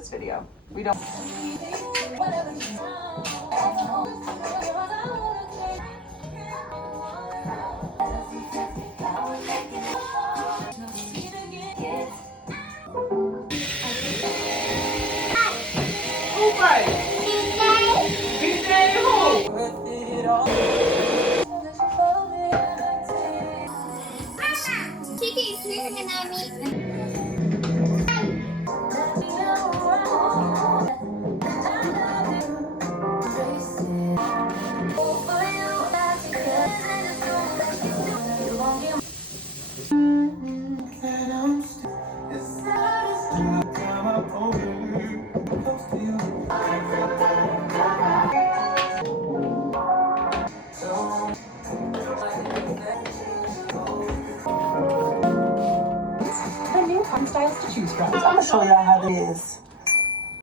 this video. We don't. Who right? BJ who? Chicky is listening at me. The new fun styles to choose from. I'm gonna show y'all how it is.